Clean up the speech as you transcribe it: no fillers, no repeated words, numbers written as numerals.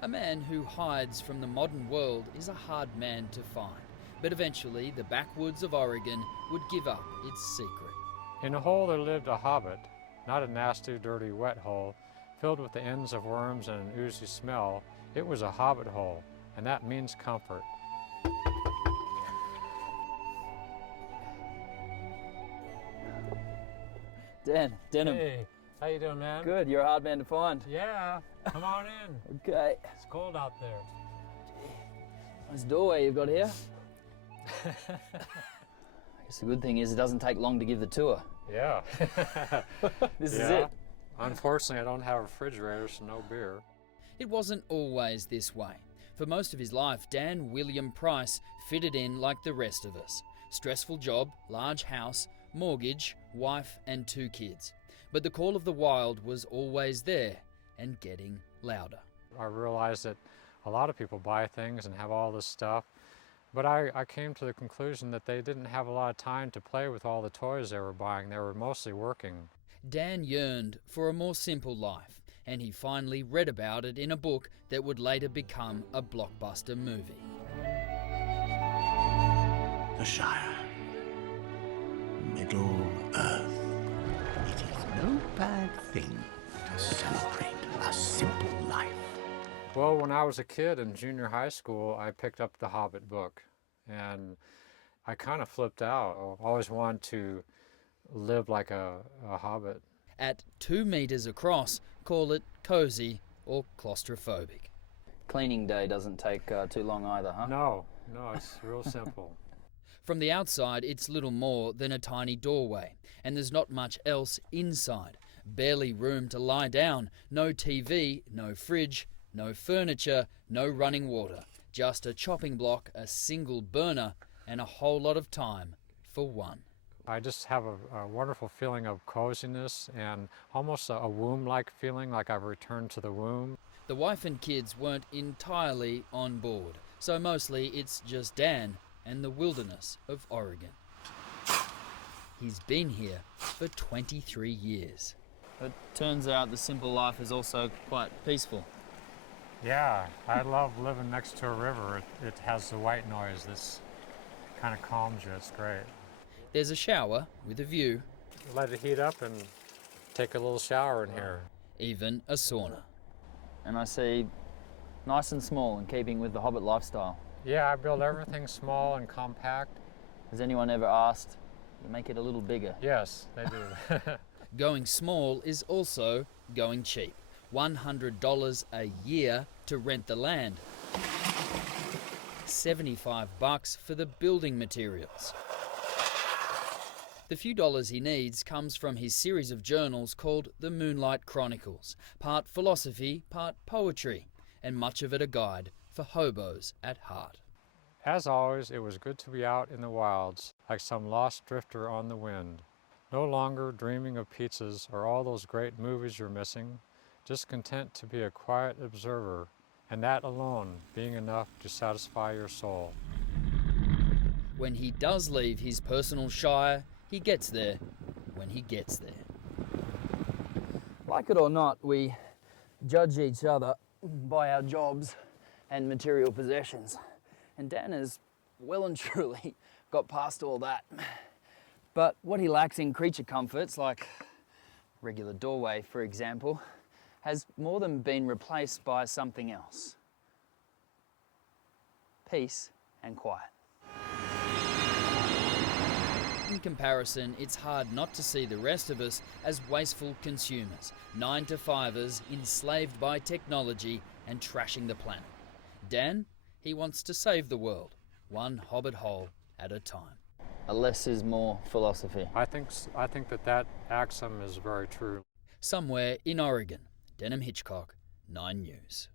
A man who hides from the modern world is a hard man to find, but eventually the backwoods of Oregon would give up its secret. In a hole there lived a hobbit, not a nasty, dirty, wet hole, filled with the ends of worms and an oozy smell. It was a hobbit hole, and that means comfort. Denham. Hey, how you doing, man? Good, you're a hard man to find. Yeah, come on in. Okay. It's cold out there. Nice doorway you've got here. I guess the good thing is it doesn't take long to give the tour. Yeah. This is it. Unfortunately, I don't have a refrigerator, so no beer. It wasn't always this way. For most of his life, Dan William Price fitted in like the rest of us. Stressful job, large house, mortgage, wife and 2 kids. But the call of the wild was always there and getting louder. I realized that a lot of people buy things and have all this stuff, but I came to the conclusion that they didn't have a lot of time to play with all the toys they were buying. They were mostly working. Dan yearned for a more simple life, and he finally read about it in a book that would later become a blockbuster movie. The Shire. Middle Earth. It is no bad thing to celebrate a simple life. Well, when I was a kid in junior high school, I picked up the Hobbit book, and I kind of flipped out. I always wanted to live like a hobbit. At 2 meters across, call it cozy or claustrophobic. Cleaning day doesn't take too long either, huh? No, it's real simple. From the outside, it's little more than a tiny doorway, and there's not much else inside. Barely room to lie down, no TV, no fridge, no furniture, no running water. Just a chopping block, a single burner, and a whole lot of time for one. I just have a wonderful feeling of coziness and almost a womb-like feeling, like I've returned to the womb. The wife and kids weren't entirely on board, so mostly it's just Dan and the wilderness of Oregon. He's been here for 23 years. It turns out the simple life is also quite peaceful. Yeah, I love living next to a river. It has the white noise that's kind of calms you. It's great. There's a shower with a view. Let it heat up and take a little shower in here. Even a sauna. And I see nice and small in keeping with the Hobbit lifestyle. Yeah, I build everything small and compact. Has anyone ever asked you make it a little bigger? Yes, they do. Going small is also going cheap. $100 a year to rent the land. $75 for the building materials. The few dollars he needs comes from his series of journals called The Moonlight Chronicles, part philosophy, part poetry, and much of it a guide for hobos at heart. As always, it was good to be out in the wilds, like some lost drifter on the wind. No longer dreaming of pizzas or all those great movies you're missing, just content to be a quiet observer, and that alone being enough to satisfy your soul. When he does leave his personal shire, he gets there when he gets there. Like it or not, we judge each other by our jobs and material possessions. And Dan has well and truly got past all that. But what he lacks in creature comforts, like regular doorway, for example, has more than been replaced by something else. Peace and quiet. In comparison, it's hard not to see the rest of us as wasteful consumers, 9-to-5ers enslaved by technology and trashing the planet. Dan, he wants to save the world, one hobbit hole at a time. A less is more philosophy. I think that axiom is very true. Somewhere in Oregon, Denham, Hitchcock, 9 News.